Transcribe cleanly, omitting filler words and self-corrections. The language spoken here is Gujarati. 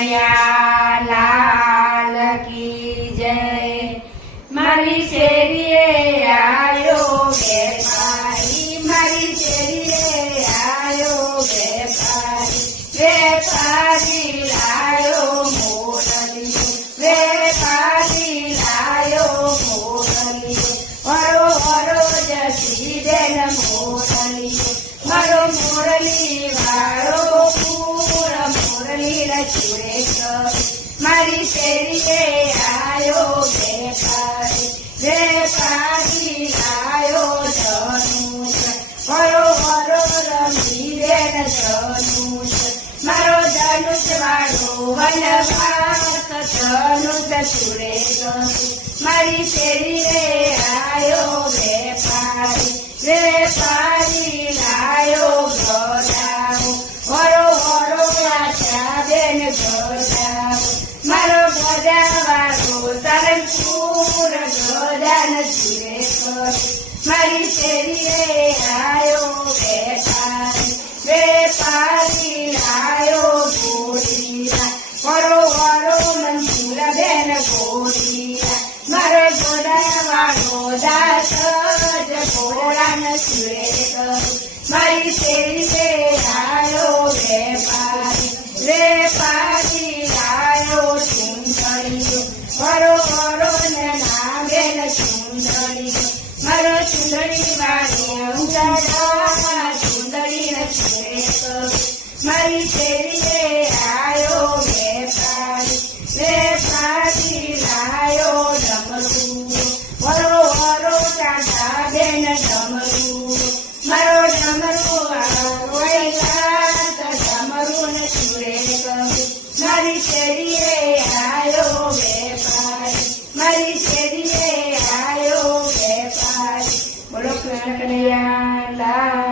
કનૈયા લાલ કી જય। મારી શેરીએ આયો વેપારી, મારી શેરીએ આયો વેપારી, વેપારી લાયો મોરલીઓ, વેપારી લાયો મોરલીઓ, વરો વરો જસી બેન મોરલીઓ, મારો મોરલી વાળો પૂર મોરલી રચુરે કરી। મારી શેરીએ આયો વેપારી, વેપારી લાયો ધનુષ, વરો વરો રમી બેન ધનુષ, મારો ધનુષ વાળો વનવાસ ધનુષ ચુરે કરી। મારી શેરીએ આયો વેપારી, વેપારી લાયો ગોદાઓ, વરો વરો રાજા બેન ગોદાઓ, મારો ગોદાવાળો તરણપુર ગોદાન ચુરે કરી। મારી શેરીએ આયો વેપારી, વેપારી લાયો ગોળીયા, વરો વરો મંજુર બેન ગોળીયા, મારો ગોદાવાળો દાસ જ ગોળાન ચુરે કરી। મારી શેરીએ આયો વેપારી, વેપારી લાયો સુંદરીઓ, વરો વરો ના બેન સુંદરીઓ, મારો સુંદરી વાળી ઉંદરા સુંદરી ચુરે કરી। મારી શેરીએ આયો વેપારી, વેપારી લાયો ડમરું, વરો વરો દાદા બેન ડમરું, મારો ડમરું ડમરું ચુરે કરી। મારી શેરીએ આયો વેપારી, મારી શેરીએ આયો વેપારી। બોલો કૃષ્ણ કનૈયા લાલ।